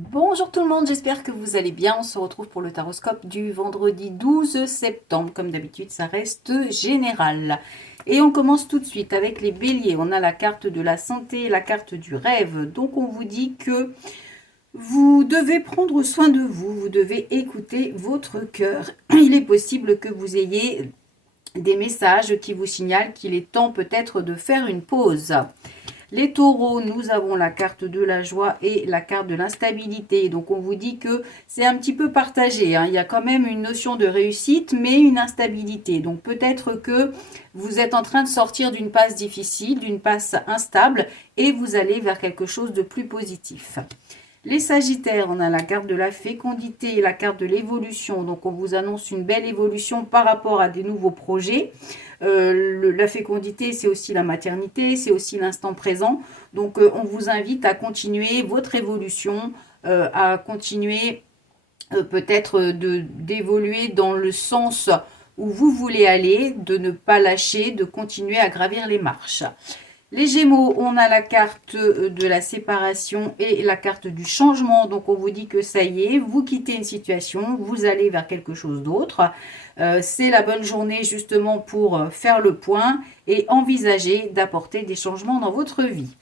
Bonjour tout le monde, j'espère que vous allez bien. On se retrouve pour le taroscope du vendredi 12 septembre. Comme d'habitude, ça reste général. Et on commence tout de suite avec les béliers. On a la carte de la santé et la carte du rêve. Donc on vous dit que vous devez prendre soin de vous, vous devez écouter votre cœur. Il est possible que vous ayez des messages qui vous signalent qu'il est temps peut-être de faire une pause. Les taureaux, nous avons la carte de la joie et la carte de l'instabilité. Donc, on vous dit que c'est un petit peu partagé, hein. Il y a quand même une notion de réussite, mais une instabilité. Donc, peut-être que vous êtes en train de sortir d'une passe difficile, d'une passe instable, et vous allez vers quelque chose de plus positif. Les sagittaires, on a la carte de la fécondité et la carte de l'évolution. Donc, on vous annonce une belle évolution par rapport à des nouveaux projets. La fécondité, c'est aussi la maternité, c'est aussi l'instant présent. Donc, on vous invite à continuer votre évolution, à continuer peut-être d'évoluer dans le sens où vous voulez aller, de ne pas lâcher, de continuer à gravir les marches. Les Gémeaux, on a la carte de la séparation et la carte du changement. Donc, on vous dit que ça y est, vous quittez une situation, vous allez vers quelque chose d'autre. C'est la bonne journée justement pour faire le point et envisager d'apporter des changements dans votre vie.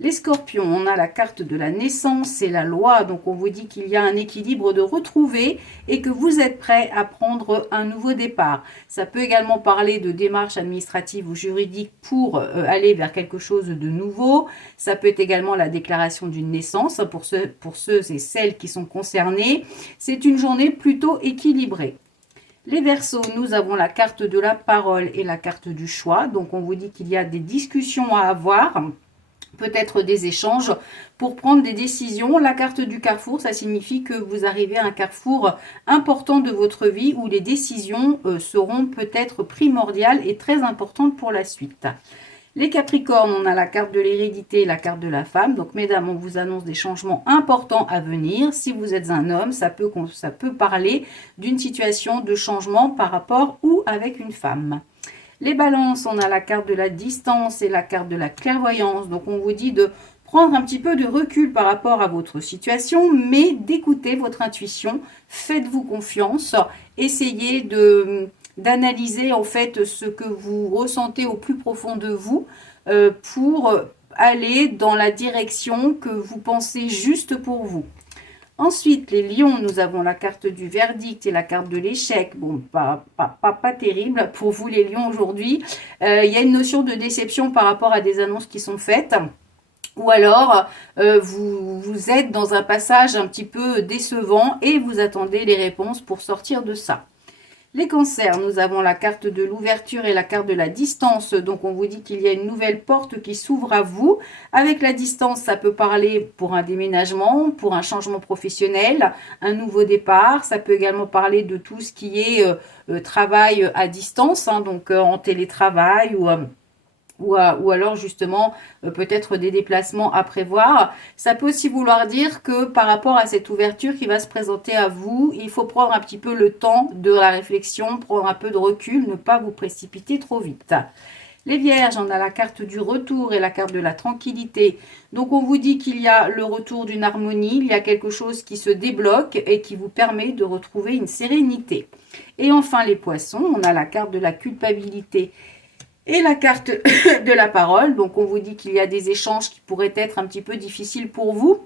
Les scorpions, on a la carte de la naissance et la loi. Donc, on vous dit qu'il y a un équilibre de retrouver et que vous êtes prêt à prendre un nouveau départ. Ça peut également parler de démarches administratives ou juridiques pour aller vers quelque chose de nouveau. Ça peut être également la déclaration d'une naissance pour ceux et celles qui sont concernés. C'est une journée plutôt équilibrée. Les Verseaux, nous avons la carte de la parole et la carte du choix. Donc, on vous dit qu'il y a des discussions à avoir, peut-être des échanges pour prendre des décisions. La carte du carrefour, ça signifie que vous arrivez à un carrefour important de votre vie où les décisions seront peut-être primordiales et très importantes pour la suite. Les Capricornes, on a la carte de l'hérédité et la carte de la femme. Donc, mesdames, on vous annonce des changements importants à venir. Si vous êtes un homme, ça peut parler d'une situation de changement par rapport ou avec une femme. Les balances, on a la carte de la distance et la carte de la clairvoyance. Donc, on vous dit de prendre un petit peu de recul par rapport à votre situation, mais d'écouter votre intuition. Faites-vous confiance. Essayez d'analyser en fait ce que vous ressentez au plus profond de vous pour aller dans la direction que vous pensez juste pour vous. Ensuite, les lions, nous avons la carte du verdict et la carte de l'échec. Bon, pas terrible pour vous les lions aujourd'hui. Il y a une notion de déception par rapport à des annonces qui sont faites. Ou alors, vous êtes dans un passage un petit peu décevant et vous attendez les réponses pour sortir de ça. Les cancers, nous avons la carte de l'ouverture et la carte de la distance. Donc, on vous dit qu'il y a une nouvelle porte qui s'ouvre à vous. Avec la distance, ça peut parler pour un déménagement, pour un changement professionnel, un nouveau départ. Ça peut également parler de tout ce qui est travail à distance, hein, donc en télétravail ou alors justement peut-être des déplacements à prévoir. Ça peut aussi vouloir dire que par rapport à cette ouverture qui va se présenter à vous, il faut prendre un petit peu le temps de la réflexion, prendre un peu de recul, ne pas vous précipiter trop vite. Les vierges, on a la carte du retour et la carte de la tranquillité. Donc, on vous dit qu'il y a le retour d'une harmonie, il y a quelque chose qui se débloque et qui vous permet de retrouver une sérénité. Et enfin, les poissons, on a la carte de la culpabilité et la carte de la parole. Donc, on vous dit qu'il y a des échanges qui pourraient être un petit peu difficiles pour vous.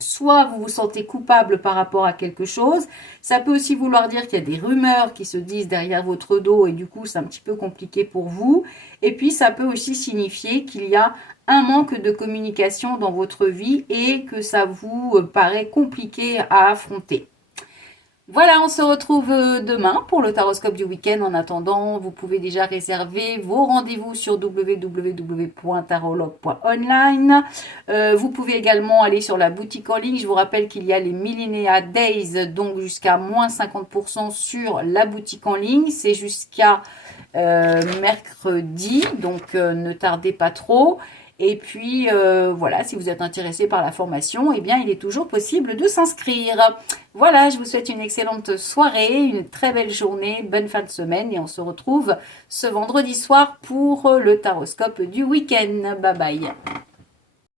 Soit vous vous sentez coupable par rapport à quelque chose. Ça peut aussi vouloir dire qu'il y a des rumeurs qui se disent derrière votre dos et du coup, c'est un petit peu compliqué pour vous. Et puis, ça peut aussi signifier qu'il y a un manque de communication dans votre vie et que ça vous paraît compliqué à affronter. Voilà, on se retrouve demain pour le taroscope du week-end. En attendant, vous pouvez déjà réserver vos rendez-vous sur www.tarologue.online. Vous pouvez également aller sur la boutique en ligne. Je vous rappelle qu'il y a les Millennia Days, donc jusqu'à moins 50% sur la boutique en ligne. C'est jusqu'à mercredi, donc ne tardez pas trop. Et puis, voilà, si vous êtes intéressé par la formation, eh bien, il est toujours possible de s'inscrire. Voilà, je vous souhaite une excellente soirée, une très belle journée, bonne fin de semaine. Et on se retrouve ce vendredi soir pour le taroscope du week-end. Bye bye.